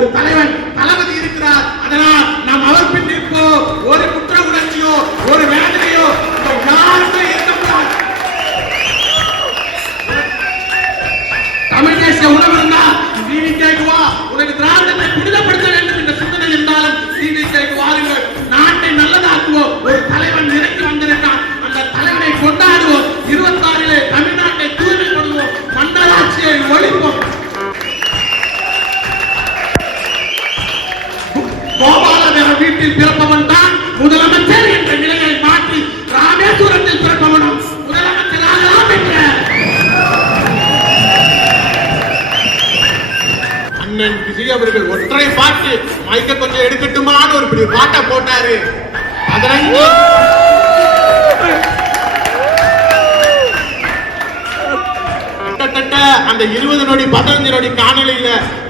ஒரு தலைவன் விஜய் அவர்கள் ஒற்றை பாட்டு மைக்க கொஞ்சம் எடுக்கட்டுமான்னு ஒரு இப்படி பாட்டை போட்டாரு. அதனால கிட்டத்தட்ட அந்த இருபது நொடி பதினஞ்சு நொடி காணொலியில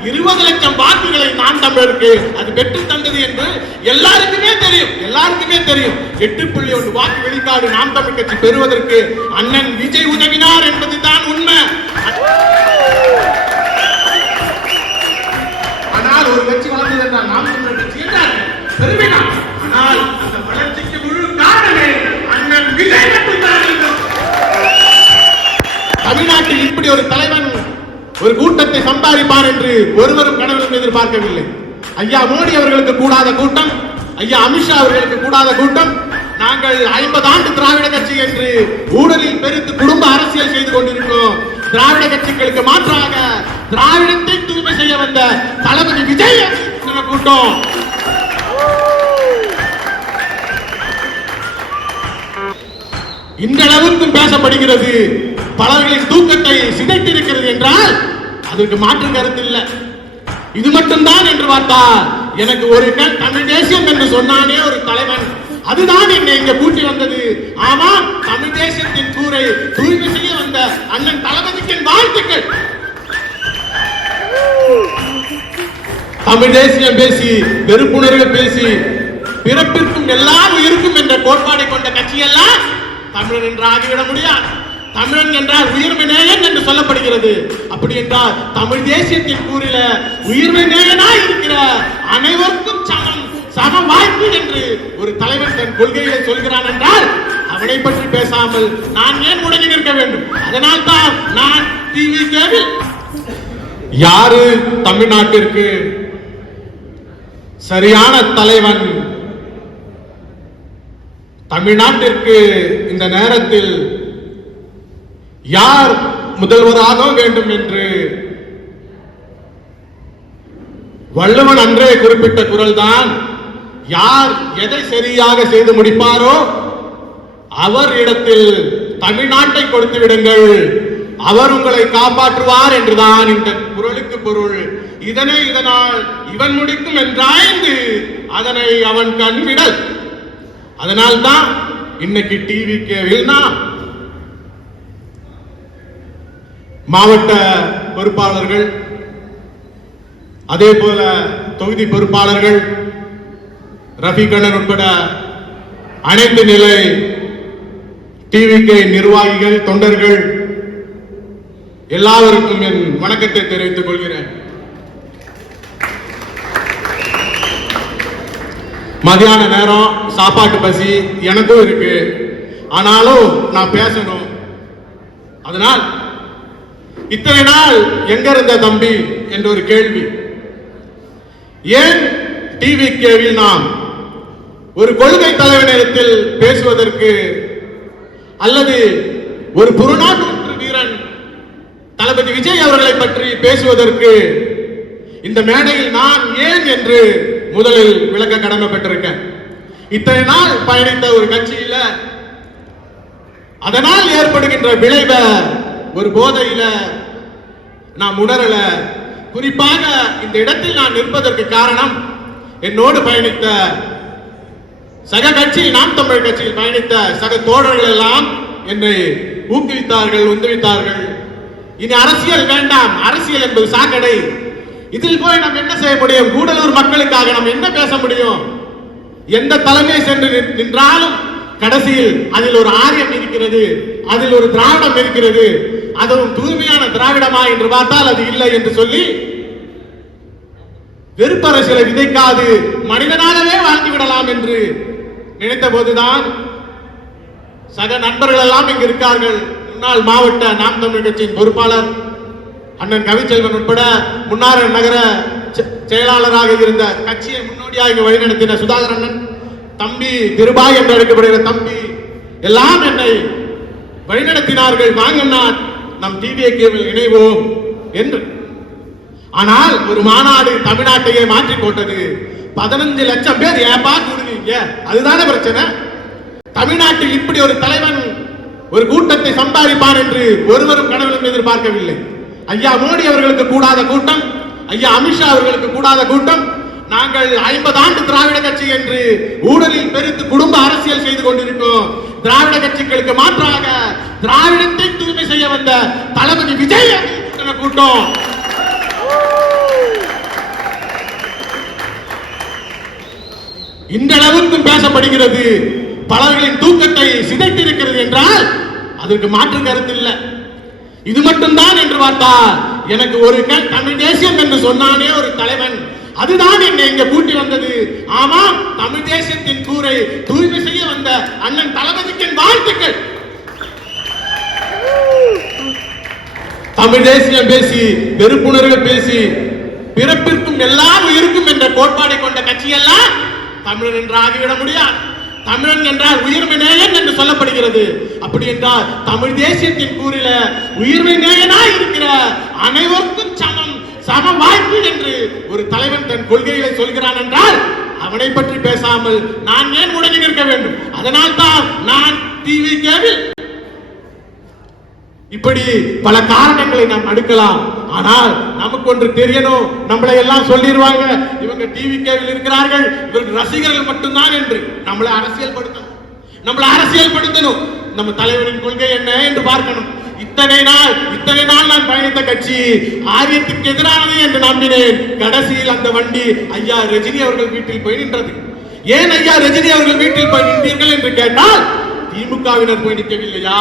இருபது லட்சம் வாக்குகளை நான் தமிழருக்கு அது பெற்று தந்தது என்று எல்லாருக்குமே தெரியும். எல்லாருக்குமே தெரியும். எட்டு புள்ளி ஒன்று வாக்கு வெளிக்காடு நாம் தமிழ் கட்சி பெறுவதற்கு அண்ணன் விஜய் உதவினார் என்பதுதான் உண்மை. ஆனால் ஒரு கட்சி வளர்ந்தது என்றால் நாம் சொல்ற கட்சி என்றார்கள் பெருமினார் ஆனால் அந்த வளர்ச்சிக்கு முழு காரணமே அண்ணன் விஜய் தமிழ்நாட்டில் இப்படி ஒரு தலைவன் ஒரு கூட்டத்தை சம்பாதிப்பார் என்று ஒருவரும் கனவிலும் எதிர்பார்க்கவில்லை. ஐயா மோடி அவர்களுக்கு கூடாத கூட்டம் ஐயா அமித்ஷா அவர்களுக்கு கூடாத கூட்டம் நாங்கள் ஐம்பது ஆண்டு திராவிட கட்சி என்று ஊழலில் பெருத்து குடும்ப அரசியல் செய்து கொண்டிருக்கிறோம். திராவிட கட்சிகளுக்கு மாற்றாக திராவிடத்தை தூய்மை செய்ய வந்த தளபதி விஜய் கூட்டம். கூட்டம் அளவுக்கு பேசப்படுகிறது. பலர்களின் தூக்கத்தை சிதைத்திருக்கிறது என்றால் அதற்கு மாற்று கருத்து இல்லை. இது மட்டும்தான் என்று பார்த்தால் எனக்கு ஒரு கண் தமிழ் தேசியம் என்று சொன்னானே ஒரு தலைவன். அதுதான் என்னை இங்க கூட்டி வந்தது. ஆமா தமிழ் தேசியத்தின் கூரை தூய்மை செய்ய வந்த அண்ணன் தளபதிக்கு வாழ்த்துக்கள். தமிழ் தேசியம் பேசி வெறுப்புணர்வு பேசி பிறப்பிற்கும் எல்லாம் இருக்கும் என்ற கோட்பாடை கொண்ட கட்சியெல்லாம் தமிழன் என்று ஆகிவிட முடியாது. தமிழன் என்றால் உயிர்மை நேயன் என்று சொல்லப்படுகிறது. அப்படி என்றால் தமிழ் தேசியத்தின் கூறில உயிர்மை நேயனாய் இருக்கிற அனைவருக்கும் சமம் சம வாய்ப்பு என்று ஒரு தலைவன் தன் கொள்கையை சொல்கிறான் என்றால் அவனை பற்றி பேசாமல் நான் ஏன் முடங்கி நிற்க வேண்டும்? அதனால் தான் நான் டிவி கேபிள் யாரு தமிழ்நாட்டிற்கு சரியான தலைவன்? தமிழ்நாட்டிற்கு இந்த நேரத்தில் யார் முதல்வராக வேண்டும் என்று வள்ளுவன் அன்றே குறிப்பிட்ட குரல்தான் யார் எதை சரியாக செய்து முடிப்பாரோ அவர் இடத்தில் தமிழ்நாட்டை கொடுத்து விடுங்கள். அவர் உங்களை காப்பாற்றுவார் என்றுதான் இந்த குரலுக்கு பொருள். இதனை இதனால் இவன் முடிக்கும் என்றாய்ந்து அதனை அவன் கண் அதனால் அதனால்தான் இன்னைக்கு டிவி கேவில்னா மாவட்ட பொறுப்பாளர்கள் அதே போல தொகுதி பொறுப்பாளர்கள் ரஃபிகண்ணன் உட்பட அனைத்து நிலை டிவிகே நிர்வாகிகள் தொண்டர்கள் எல்லாருக்கும் என் வணக்கத்தை தெரிவித்துக் கொள்கிறேன். மதியான நேரம் சாப்பாட்டு பசி எனக்கும் இருக்கு. ஆனாலும் நான் பேசணும். அதனால் இத்தனை நாள் எங்க இருந்த தம்பி? என்ற ஒரு கேள்வி. ஏன் டிவி கேவில் நாம் ஒரு கொள்கை தலைவனிடத்தில் பேசுவதற்கு அல்லது ஒரு புறநானூற்று வீரன் தளபதி விஜய் அவர்களை பற்றி பேசுவதற்கு இந்த மேடையில் நான் ஏன் என்று முதலில் விளக்க கடமைப்பட்டிருக்கேன். இத்தனை நாள் பயணித்த ஒரு கட்சியில அதனால் ஏற்படுகின்ற விளைவை ஒரு போதையில நான் உணரல. குறிப்பாக இந்த இடத்தில் நான் நிற்பதற்கு காரணம் என்னோடு பயணித்த சக கட்சி நாம் தமிழ் கட்சியில் பயணித்த சக தோழர்கள் எல்லாம் என்னை ஊக்குவித்தார்கள் உந்துவித்தார்கள். இனி அரசியல் வேண்டாம். அரசியல் என்பது சாக்கடை. இதில் போய் நாம் என்ன செய்ய முடியும்? கூடலூர் மக்களுக்காக நாம் என்ன பேச முடியும்? எந்த தலைமை சென்று நின்- நின்றாலும் கடைசியில் அதில் ஒரு ஆரியம் இருக்கிறது. அதில் ஒரு திராவிடம் இருக்கிறது. அதுவும் தூய்மையான திராவிடமா என்று பார்த்தால் அது இல்லை என்று சொல்லி வெறுப்பரசியலை விதைக்காது மனிதனாகவே வாழ்ந்து விடலாம் என்று நினைத்த போதுதான் சக நண்பர்கள் எல்லாம் இங்கு இருக்கார்கள். முன்னாள் மாவட்ட நாம் தமிழ் கட்சியின் பொறுப்பாளர் அண்ணன் கவிச்செல்வன் உட்பட முன்னார நகர செ- செயலாளராக இருந்த கட்சியை முன்னோடியாக இங்கு வழிநடத்தின சுதாகர் அண்ணன் தம்பி திருபாய் என்று அழைக்கப்படுகிற தம்பி எல்லாம் என்னை வழிநடத்தினார்கள். வாங்கண்ணா நம் டிவிஏகேவில் இணைவோம் என்று. ஆனால் ஒரு மாநாடு தமிழ்நாட்டையே மாற்றி போட்டது பதினஞ்சு லட்சம் பேர் ஏப்பா கூடுவீங்க அதுதானே பிரச்சனை? தமிழ்நாட்டில் இப்படி ஒரு தலைவன் ஒரு கூட்டத்தை சம்பாதிப்பார் என்று ஒருவரும் கனவிலும் எதிர்பார்க்கவில்லை. ஐயா மோடி அவர்களுக்கு கூடாத கூட்டம் ஐயா அமித்ஷா அவர்களுக்கு கூடாத கூட்டம் நாங்கள் ஐம்பது ஆண்டு திராவிட கட்சி என்று ஊழலில் பெருத்து குடும்ப அரசியல் செய்து கொண்டிருக்கோம் திராவிட கட்சிகளுக்கு மாற்றாக திராவிடத்தை தூய்மை செய்ய வந்த தளபதி விஜய் கூட்டம். இந்த அளவிற்கும் பேசப்படுகிறது. பலர்களின் தூக்கத்தை சிதைத்திருக்கிறது என்றால் அதற்கு மாற்று கருத்து இல்லை. இது மட்டும்தான் என்று பார்த்தால் எனக்கு ஒரு கண் தமிழ் தேசியம் என்று சொன்னானே ஒரு தலைவன். அதுதான் என்னை இங்க கூட்டி வந்தது. ஆமாம் தமிழ் தேசியத்தின் கூரை தூய்மை செய்ய வந்த அண்ணன் தளபதிக்கின் வாழ்த்துக்கள். தமிழ் தேசியம் பேசி வெறுப்புணர்வு பேசி பிறப்பிற்கும் எல்லாம் இருக்கும் என்ற கோட்பாடை கொண்ட கட்சியெல்லாம் தமிழன் என்று ஆகிவிட முடியாது. தமிழன் என்றால் உயிர்மை நேயன் என்று சொல்லப்படுகிறது. அப்படி என்றால் தமிழ் தேசியத்தின் கூறில உயிர்மை நேயனாய் இருக்கிற அனைவருக்கும் சமம் சம வாய்ப்பு என்று ஒரு தலைவன் தன் கொள்கைகளை சொல்கிறான் என்றால் அவனை பற்றி பேசாமல் நான் ஏன் உடனே நிற்க வேண்டும்? அதனால் தான் நான் டிவி கேவில் இப்படி பல காரணங்களை நாம் அடுக்கலாம். ஆனால் நமக்கு ஒன்று தெரியணும். நம்மளை எல்லாம் சொல்லிடுவாங்க. இவங்க டிவி கேவில் இருக்கிறார்கள். இவர்கள் ரசிகர்கள் மட்டும்தான் என்று. நம்மளை அரசியல் படுத்தணும் நம்மளை அரசியல் படுத்தணும் நம்ம தலைவரின் கொள்கை என்ன என்று பார்க்கணும். இத்தனை நாள் இத்தனை நாள் நான் பயணித்த கட்சி ஆரியத்துக்கு எதிரானது என்று நம்பினேன். கடைசியில் அந்த வண்டி ஐயா ரஜினி அவர்கள் வீட்டில் போய் நின்றது. ஏன் ஐயா ரஜினி அவர்கள் வீட்டில் போய் நின்றீர்கள் என்று கேட்டால் திமுகவினர் போய் நிற்கவில்லையா?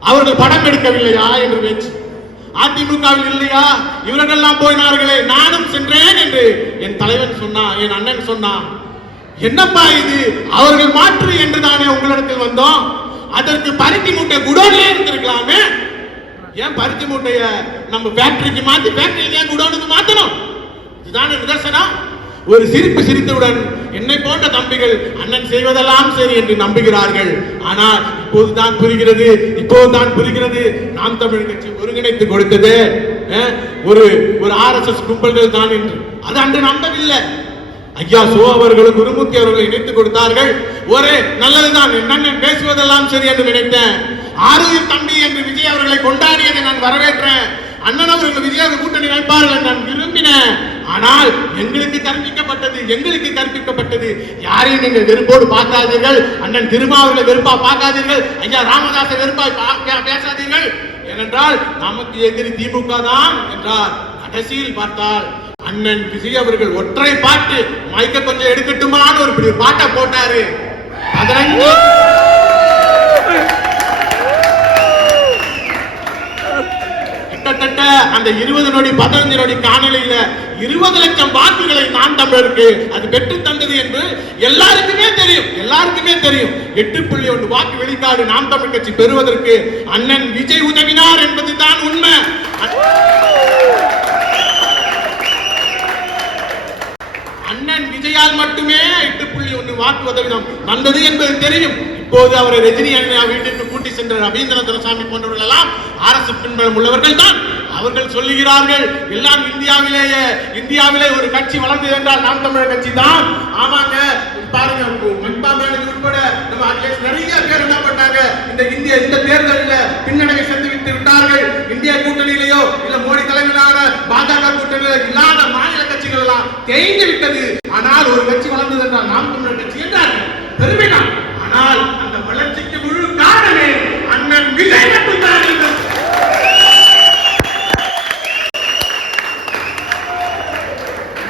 அவர்கள் படம் எடுக்கவில்லையா? என்று பேச்சு. அதிமுகவில் இல்லையா? இவர்களெல்லாம் போயினார்களே நானும் சென்றேன் என்று என் தலைவன் சொன்னான் என் அண்ணன் சொன்னான் என்னப்பா இது? அவர்கள் மாற்று என்று தானே உங்களிடத்தில் வந்தோம். அதற்கு பருத்தி மூட்டை குடோன்ல இருந்திருக்கலாமே ஏன் பருத்தி மூட்டைய நம்ம ஃபேக்டரிக்கு மாத்தி ஃபேக்டரிக்கு ஏன் குடோனுக்கு மாத்தணும்? இதுதானே நிதர்சனம். ஒரு சிரிப்பு சிரித்தவுடன் என்னை போன்ற தம்பிகள் அண்ணன் செய்வதெல்லாம் சரி என்று நம்புகிறார்கள். ஆனால் இப்போதுதான் புரிகிறது இப்போதுதான் புரிகிறது. நாம் தமிழ் கட்சி ஒருங்கிணைத்து கொடுத்தது அஹ், ஒரு ஒரு ஆர்எஸ்எஸ் கும்பல்கள் தான் என்று. அது அன்று நம்பவில்லை. ஐயா சோ அவர்களும் குருமூர்த்தி அவர்கள் இணைத்து கொடுத்தார்கள். ஒரே நல்லதுதான். என்னென்ன பேசுவதெல்லாம் சரி என்று நினைத்தேன். ஆறுதி தம்பி என்று விஜய் அவர்களை கொண்டாடியதை நான் வரவேற்றேன். அண்ணன் அவர்கள் விஜய் அவர்கள் கூட்டணி வைப்பார்கள் நான் விரும்பினேன். ஆனால் எங்களுக்கு கற்பிக்கப்பட்டது எங்களுக்கு கற்பிக்கப்பட்டது. யாரையும் நீங்கள் வெறுப்போடு பார்க்காதீர்கள். அண்ணன் திருமாவர்களை வெறுப்பா பார்க்காதீர்கள். ஐயா ராமதாசை வெறுப்பாய் பேசாதீர்கள். ஏனென்றால் நமக்கு எதிரி திமுக தான் என்றார். கடைசியில் பார்த்தால் அண்ணன் விஜய் அவர்கள் ஒற்றை பாட்டு மைக்க கொஞ்சம் எடுக்கட்டுமான்னு ஒரு பெரிய பாட்டை போட்டாரு. பதினஞ்சு. கிட்டத்தட்ட அந்த இருபது நொடி பதினஞ்சு நொடி காணொலியில இருபது லட்சம் வாக்குகளை நான் தமிழருக்கு அது பெற்று தந்தது என்று எல்லாருக்குமே தெரியும். எல்லாருக்குமே தெரியும். எட்டு புள்ளி ஒன்று வாக்கு வெளிக்காடு நாம் தமிழ் கட்சி பெறுவதற்கு அண்ணன் விஜய் உதவினார் என்பது தான் உண்மை. அண்ணன் விஜயால் மட்டுமே எட்டு புள்ளி ஒன்று வாக்கு உதவினம் வந்தது என்பது தெரியும். இப்போது அவரை ரஜினி அண்ணா வீட்டிற்கு கூட்டி சென்ற ரவீந்திர துரசாமி போன்றவர்கள் எல்லாம் அரசு பின்பலம் உள்ளவர்கள் தான். அவர்கள் சொல்லுகிறார்கள் எல்லாம் இந்தியாவிலேயே இந்தியாவிலே ஒரு கட்சி வளர்ந்தது என்றால் நாம் தமிழர் கட்சி தான். ஆமாங்க பாருங்க மண்பா மேனதி உட்பட நம்ம நிறைய பேர் என்ன பண்ணாங்க? இந்த இந்திய இந்த தேர்தலில் பின்னடைவை விட்டு விட்டார்கள். இந்திய கூட்டணியிலேயோ இல்ல மோடி தலைமையிலான பாஜக கூட்டணியில இல்லாத மாநில கட்சிகள் எல்லாம் தேய்ந்து விட்டது. ஆனால் ஒரு கட்சி வளர்ந்தது என்றால் நாம் தமிழர் கட்சி என்றார்கள். பெருமை ஆனால் அந்த வளர்ச்சிக்கு முழு காரணமே அண்ணன் விஜய் மட்டும்தான் என்று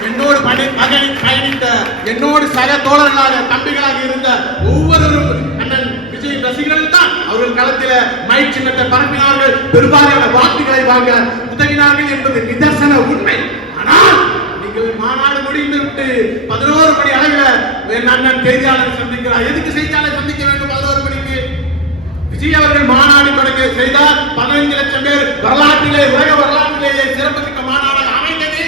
என்னோடு பணி பகனி பயணித்த என்னோடு சக தோழர்களாக தம்பிகளாக இருந்த ஒவ்வொருவரும் அண்ணன் விஜய் ரசிகர்கள் தான் அவர்கள் களத்தில மயிற்சி பெற்ற பரப்பினார்கள். பெரும்பாலான வாக்குகளை வாங்க உதவினார்கள் என்பது நிதர்சன உண்மை. ஆனால் நீங்கள் மாநாடு முடிந்து விட்டு பதினோரு மணி அளவில் அண்ணன் செய்தியாளர் சந்திக்கிறார். எதுக்கு செய்தியாளர் சந்திக்க வேண்டும் பதினோரு மணிக்கு? விஜய் அவர்கள் மாநாடு தொடங்க செய்தார். பதினைந்து லட்சம் பேர் வரலாற்றிலே உலக வரலாற்றிலேயே சிறப்புமிக்க மாநாடாக அமைந்தது.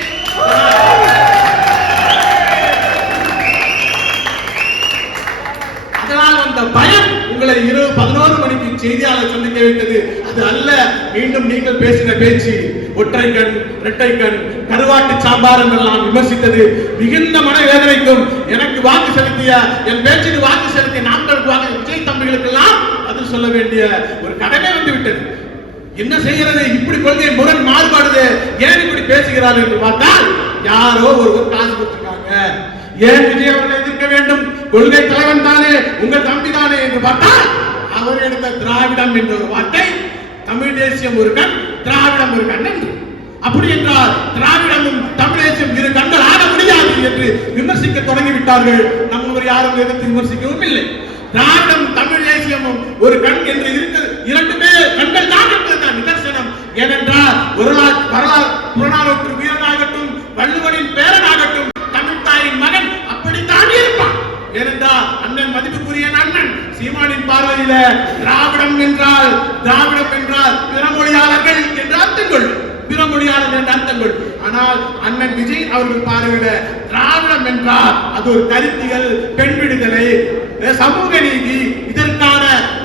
அந்த பயம் உங்களை இரவு பதினோரு மணிக்கு செய்தியாளர் சந்திக்க வைத்தது அது அல்ல மீண்டும் நீங்கள் பேசின பேச்சு. ஒற்றை கண் இரட்டை கண் கருவாட்டு சாம்பார் என்றெல்லாம் விமர்சித்தது. மிகுந்த மனவேதனைக்கும் எனக்கு வாக்கு செலுத்திய என் பேச்சுக்கு வாக்கு செலுத்திய நாட்களுக்கு வாக்கு விஜய் தம்பிகளுக்கெல்லாம் அது சொல்ல வேண்டிய ஒரு கடமை வந்து விட்டது என்ன செய்கிறது இப்படி கொள்கை முரண் மாறுபாடுது. ஏன் இப்படி பேசுகிறார் என்று பார்த்தால் யாரோ ஒருவர் காசு கொடுத்துருக்காங்க ஏன் விஜய் அவர்களை எதிர்க்க வேண்டும்? கொள்கை தலைவன் தானே உங்கள் தம்பி தானே என்று பார்த்தால் அவர் எடுத்த திராவிடம் என்ற ஒரு வார்த்தை தமிழ் தேசியம் ஒரு கண் திராவிடம் ஒரு கண் என்று அப்படி என்றால் திராவிடமும் தமிழ் தேசியம் இரு கண்கள் ஆக முடியாது என்று விமர்சிக்க தொடங்கிவிட்டார்கள். நம்மவர் யாரும் எதிர்த்து விமர்சிக்கவும் இல்லை. திராவிடம் தமிழ் தேசியமும் ஒரு கண் என்று இருக்க இரண்டுமே கண்கள் தான் என்பதுதான் நிதர்சனம் ஏனென்றால் வரலாறு வரலாறு புறநானூற்று வீரனாகட்டும் வள்ளுவனின் பேரனாகட்டும் தமிழ் தாயின் மகன் அப்படித்தான் இருப்பான் ஏனென்றால் அண்ணன் மதிப்புக்குரிய அண்ணன் சீமானின் பார்வையில திராவிடம் என்றால் திராவிடம் என்றால் பிறமொழியாளர்கள் என்று அர்த்தம் கொள்ளும் பிறமொழியாளர் என்று அர்த்தம் கொள்ளும் ஆனால் அண்ணன் விஜய் அவர்கள் பார்வையில திராவிடம் என்றால் அது ஒரு கருத்தியல் பெண் விடுதலை சமூக நீதி இதற்கான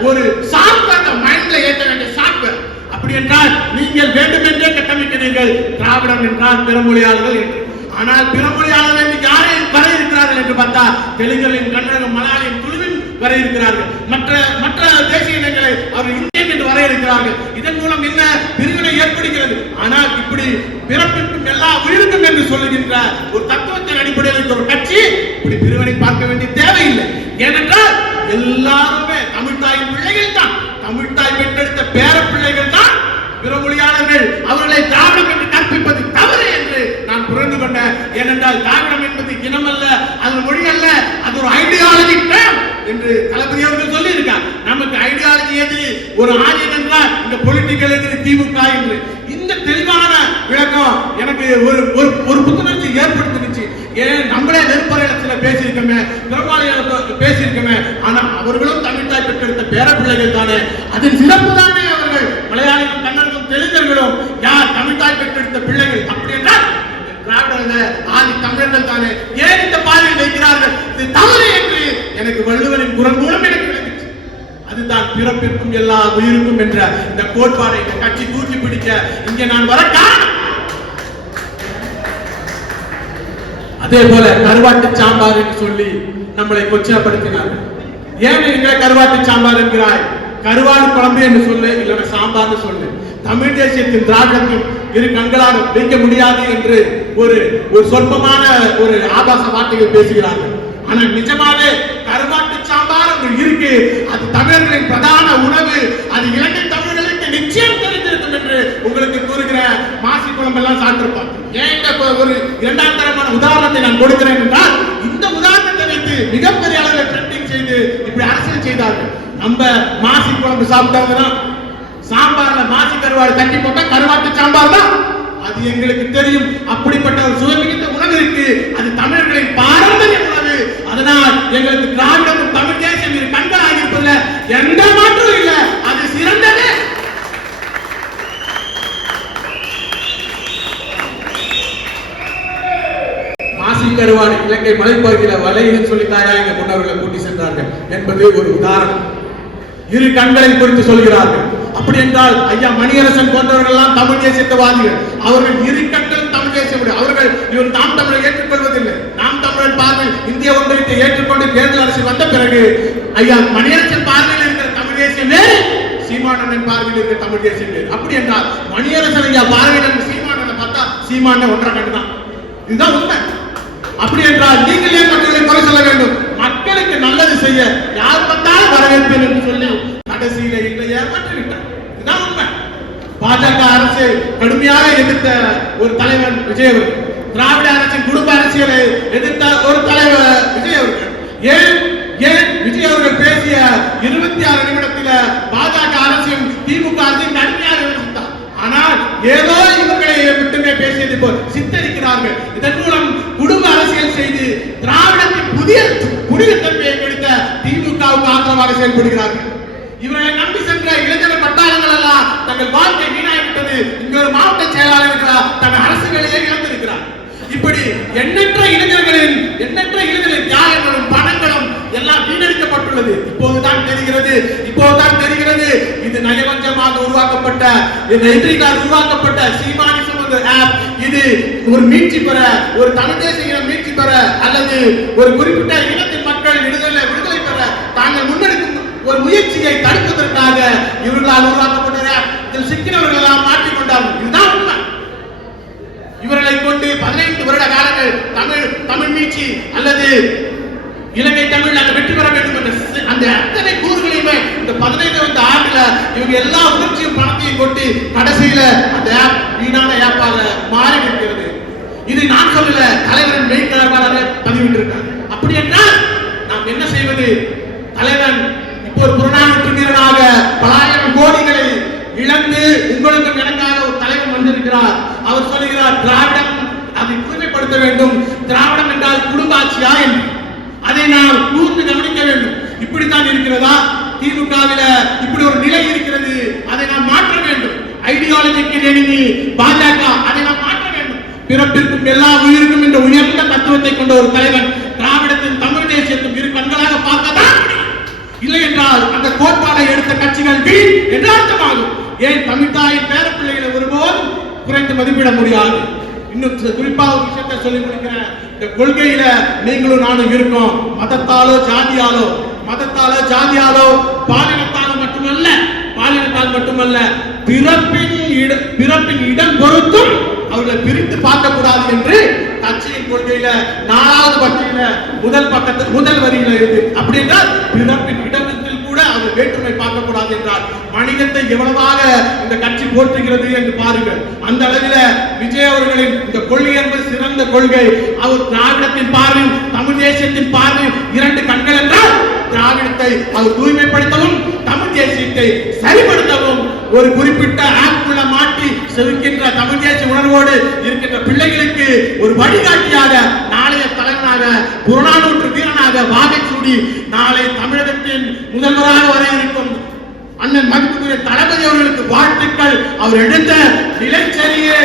ஒரு சாஃப்ட்வேர் மைண்ட்ல ஏற்ற வேண்டிய சாஃப்ட்வேர் அப்படி என்றால் நீங்கள் வேண்டுமென்றே கட்டமைக்கிறீர்கள். திராவிடம் என்றால் பிறமொழியாளர்கள் என்று. ஆனால் பிறமொழியாளர்கள் யாரை வர இருக்கிறார்கள் என்று பார்த்தா தெலுங்கரின் கன்னடம் மலையாளியின் துளுவின் வரையறுக்கிறார்கள் மற்ற மற்ற தேசிய இனங்களை அவர் இந்தியன் என்று வர இருக்கிறார்கள் இதன் மூலம் என்ன பிரிவினை ஏற்படுகிறது? ஆனால் இப்படி பிறப்பிற்கும் எல்லா உயிருக்கும் என்று சொல்லுகின்ற ஒரு தத்துவத்தின் அடிப்படையில் ஒரு கட்சி இப்படி பிரிவினை பார்க்க வேண்டிய தேவையில்லை. ஏனென்றால் எல்லாருமே தமிழ் தாயின் பிள்ளைகள் தான். தமிழ் தாய் பெற்றெடுத்த பேர பிள்ளைகள் தான். பிற மொழியாளர்கள் அவர்களை திராவிடம் என்று கற்பிப்பது தவறு என்று நான் புரிந்து கொண்டேன். ஏனென்றால் திராவிடம் என்பது இனம் அல்ல அது மொழி அல்ல அது ஒரு ஐடியாலஜி என்று தளபதி அவர்கள் சொல்லி இருக்காங்க நமக்கு ஐடியாலஜி எது? ஒரு ஆரியன் என்றால் இந்த பொலிட்டிக்கல் எதிரி திமுக என்று. இந்த தெளிவான விளக்கம் எனக்கு ஒரு ஒரு ஒரு புத்துணர்ச்சி ஏற்படுத்திருச்சு ஏன்? நம்மளே நெருப்பறையில சில பேசியிருக்கோமே பெரும்பாலும் பேசியிருக்கோமே. ஆனா அவர்களும் தமிழ் தாய் பெற்றெடுத்த பேர பிள்ளைகள் தானே. அதன் சிறப்பு தானே அவர்கள். மலையாளிகளும் கன்னடர்களும் தெலுங்கர்களும். யார் தமிழ் தாய் பெற்றெடுத்த பிள்ளைகள்? அப்படி என்றால் திராவிடர்கள் ஆதி தமிழர்கள் தானே. ஏன் இந்த பாதையில் வைக்கிறார்கள் இது தவறு என்று எனக்கு வள்ளுவர் குரல் மூலம் எனக்கு விளங்குச்சு. அதுதான் பிறப்பிற்கும் எல்லா உயிருக்கும் என்ற இந்த கோட்பாடை இந்த கட்சி தூக்கி பிடிக்க இங்கே நான் வர காரணம். அதே போல கருவாட்டு சாம்பார் என்று சொல்லி நம்மளை கொச்சப்படுத்தினார். ஏன் எங்களை கருவாட்டு சாம்பார் என்கிறாய்? கருவாடு குழம்பு என்று சொல்லு இல்லைன்னா சாம்பார்னு சொல்லு. தமிழ் தேசியத்தின் திராவிடத்தின் இரு கண்களாக வைக்க முடியாது என்று ஒரு ஒரு சொற்பமான ஒரு ஆபாச வார்த்தைகள் பேசுகிறார்கள். ஆனால் நிஜமாவே இருக்கு. அது தமிழர்களின் பிரதான உணவு. அது இலங்கை தமிழர்களுக்கு நிச்சயம் தெரிந்திருக்கும் என்று உங்களுக்கு கூறுகிற மாசி குழம்பு எல்லாம் சாப்பிட்டிருப்பாங்க ஏன் ஒரு இரண்டாம் தரமான உதாரணத்தை நான் கொடுக்கிறேன் என்றால் இந்த உதாரணத்தை வைத்து மிகப்பெரிய அளவில் ட்ரெண்டிங் செய்து இப்படி அரசியல் செய்தார்கள். நம்ம மாசி குழம்பு சாப்பிட்டவங்க சாம்பார்ல மாசி கருவாடு தட்டி போட்டா கருவாட்டு சாம்பார் தான். அது எங்களுக்கு தெரியும். அப்படிப்பட்ட ஒரு சுவைமிகுந்த உணவு இருக்கு. அது தமிழர்களின் பாரம்பரிய உணவு. அதனால் எங்களுக்கு திராவிடமும் தமிழ் தேசியம் இரு கண்களாக இருப்பதுல எந்த மாற்றம் இல்ல அது சிறந்தது மாசி கருவாடு இலங்கை மலைப்பகுதியில வலையின்னு சொல்லி தாயா எங்க கொண்டவர்களை கூட்டி சென்றார்கள் என்பது ஒரு உதாரணம். இரு கண்களை குறித்து சொல்கிறார்கள். அப்படி என்றால் ஐயா மணியரசன் போன்றவர்கள் எல்லாம் தமிழ் தேசியத்தவாதிகள் அவர்கள் இரு கண்கள் தமிழ் தேசியம் அவர்கள் இவர் நாம் தமிழை ஏற்றுக்கொள்வதில்லை. நாம் தமிழன் பார்வை இந்திய ஒன்றியத்தை ஏற்றுக்கொண்டு தேர்தல் அரசு வந்த பிறகு ஐயா மணியரசன் பார்வையில் இருக்கிற தமிழ் தேசியமே சீமானன் பார்வையில் இருக்கிற தமிழ் தேசியம். அப்படி என்றால் மணியரசன் ஐயா பார்வையில் சீமானனை பார்த்தா சீமான ஒன்றரை கண்டு தான் இதுதான் உண்மை. அப்படி என்றால் நீங்கள் ஏன் மக்களை குறை சொல்ல வேண்டும்? மக்களுக்கு நல்லது செய்ய யார் வந்தாலும் வரவேற்பேன் என்று சொல்லி கடைசியில இல்லை ஏமாற்றி விட்டார் இதுதான் உண்மை. பாஜக அரசு கடுமையாக எதிர்த்த ஒரு தலைவர் விஜய் அவர்கள் திராவிட அரசின் குடும்ப அரசியலை எதிர்த்த ஒரு தலைவர் விஜய் அவர்கள் ஏன்? ஏன் விஜய் அவர்கள் பேசிய இருபத்தி ஆறு நிமிடத்தில் பாஜக அரசின் திமுக அரசின் கடுமையாக விமர்சித்தார் ஆனால் ஏதோ இவர்களை மட்டுமே பேசியது போல் சித்தரிக்கிறார்கள். இதன் மூலம் குடும்ப அரசியல் செய்து திராவிடத்தின் புதிய புதிய தன்மையை கொடுத்த திமுகவுக்கு ஆதரவாக செயல்படுகிறார்கள். இவர்களை நம்பி சென்ற இளைஞர் பட்டாளங்கள் எல்லாம் தங்கள் வாழ்க்கை வீணாகிவிட்டது. இங்க ஒரு மாவட்ட செயலாளர் இருக்கிறார் தங்கள் அரசு வேலையை இழந்திருக்கிறார் இப்படி எண்ணற்ற இளைஞர்களின் எண்ணற்ற இளைஞர்களின் தியாகங்களும் பணங்களும் எல்லாம் வீணடிக்கப்பட்டுள்ளது. இப்போதுதான் தெரிகிறது இப்போதுதான் தெரிகிறது. இது நயவஞ்சமாக உருவாக்கப்பட்ட இந்த எதிரிகளால் உருவாக்கப்பட்ட சீமானிசம் என்ற ஆப் இது ஒரு மீட்சி பெற ஒரு தமிழ் இனம் மீட்சி பெற அல்லது ஒரு குறிப்பிட்ட இனத்தின் மக்கள் விடுதலை விடுதலை பெற தாங்கள் முன்னெடுக்கும் ஒரு முயற்சியை தடுப்பதற்காக இவர்களால் உருவாக்கப்பட்ட ஆப் இதில் சிக்கினவர்கள் எல்லாம் மாற்றிக்கொண்டார்கள் இதுதான் உண்மை. இவர்களை கொண்டு பதினைந்து வருட காலங்கள் தமிழ் தமிழ் மீட்சி அல்லது இலங்கை தமிழ் நாங்கள் வெற்றி பெற வேண்டும் என்ற அந்த அத்தனை கூறுகளையுமே இந்த பதினைந்து வந்த ஆண்டுல இவங்க எல்லா உணர்ச்சியும் பணத்தையும் கொண்டு கடைசியில அந்த ஆப் வீணான ஆப்பாக மாறி இருக்கிறது இது நான் சொல்லல தலைவரின் மெயின் கலவாளர் இருக்காங்க அப்படி என்றால் நாம் என்ன செய்வது? தலைவன் இப்போ ஒரு புறநானூற்று வீரனாக பலாயிரம் கோடிகளை இழந்து உங்களுக்கும் எனக்காக ஒரு தலைவன் வந்திருக்கிறார். அவர் சொல்லுகிறார் திராவிடம் அதை புதுமைப்படுத்த வேண்டும். திராவிடம் என்றால் குடும்ப ஆட்சியா என்று அதை நாம் கூர்ந்து கவனிக்க வேண்டும் இப்படித்தான் இருக்கிறதா திமுகவில இப்படி ஒரு நிலை இருக்கிறது அதை நாம் மாற்ற வேண்டும் ஐடியாலஜிக்கு பாஜக அதை நாம் மாற்ற வேண்டும். பிறப்பிற்கும் எல்லா உயிருக்கும் என்ற உயர்ந்த தத்துவத்தை கொண்ட ஒரு தலைவன் திராவிடத்தின் தமிழ் தேசியத்தும் இரு கண்களாக பார்க்கத்தான் இல்லை என்றால் அந்த கோட்பாடை எடுத்த கட்சிகள் வீண் என்று அர்த்தமாகும். ஏன் தமிழ்தாயின் பேரப்பிள்ளைகளை ஒருபோதும் குறைத்து மதிப்பிட முடியாது? இன்னும் குறிப்பாக ஒரு விஷயத்தை சொல்லி முடிக்கிறேன் இந்த கொள்கையில நீங்களும் நானும் இருக்கோம். மதத்தாலோ ஜாதியாலோ மதத்தாலோ ஜாதியாலோ பாலினத்தாலோ மட்டுமல்ல பாலினத்தால் மட்டுமல்ல பிறப்பின் பிறப்பின் இடம் பொறுத்தும் அவர்களை பிரித்து பார்க்க கூடாது என்று கட்சியின் கொள்கையில நாலாவது பத்தியில முதல் பக்கத்தில் முதல் வரியில இருக்கு. அப்படி என்றால் பிறப்பின் இடத்தில் கூட அவர் வேற்றுமை பார்க்க கூடாது என்றார். மனிதத்தை எவ்வளவாக இந்த கட்சி போற்றுகிறது என்று பாருங்கள். அந்த அளவில் விஜய் அவர்களின் இந்த கொள்கை என்பது சிறந்த கொள்கை அவர் திராவிடத்தின் பார்வை தமிழ் தேசியத்தின் பார்வை இரண்டு கண்கள் என்றால் திராவிடத்தை அவர் தூய்மைப்படுத்தவும் தமிழ் தேசியத்தை சரிப்படுத்தவும் ஒரு குறிப்பிட்ட ஆப்புல மாட்டி செலுக்கின்ற தமிழ் தேசிய உணர்வோடு இருக்கின்ற பிள்ளைகளுக்கு ஒரு வழிகாட்டியாக நாளைய தலைவனாக புறநானூற்று வீரனாக வாகை சூடி நாளை தமிழகத்தின் முதல்வராக வர இருக்கும் அண்ணன் மதிப்புக்குரிய தளபதி அவர்களுக்கு வாழ்த்துக்கள். அவர் எடுத்த நிலைச்சரியே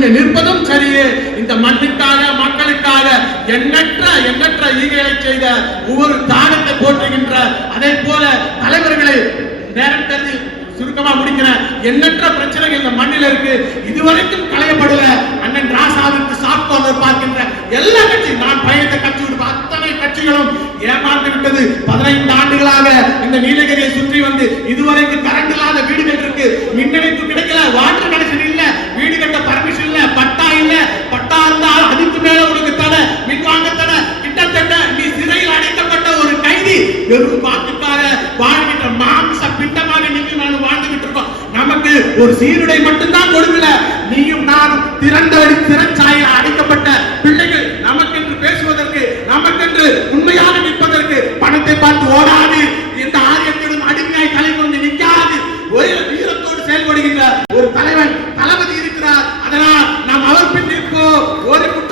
நாங்கள் நிற்பதும் சரியே. இந்த மண்ணுக்காக மக்களுக்காக எண்ணற்ற எண்ணற்ற ஈகைகளை செய்த ஒவ்வொரு தானத்தை போற்றுகின்ற அதே போல தலைவர்களை நேரம் கருதி சுருக்கமா முடிக்கிறேன் எண்ணற்ற பிரச்சனைகள் இந்த மண்ணில் இருக்கு. இதுவரைக்கும் களையப்படல. அண்ணன் ராசாவிற்கு சாப்ட்வேர் பார்க்கின்ற எல்லா கட்சி நான் பயணத்தை கட்சி உட்பட அத்தனை கட்சிகளும் ஏமாந்து விட்டது. பதினைந்து ஆண்டுகளாக இந்த நீலகிரியை சுற்றி வந்து இதுவரைக்கும் கரண்ட் agora é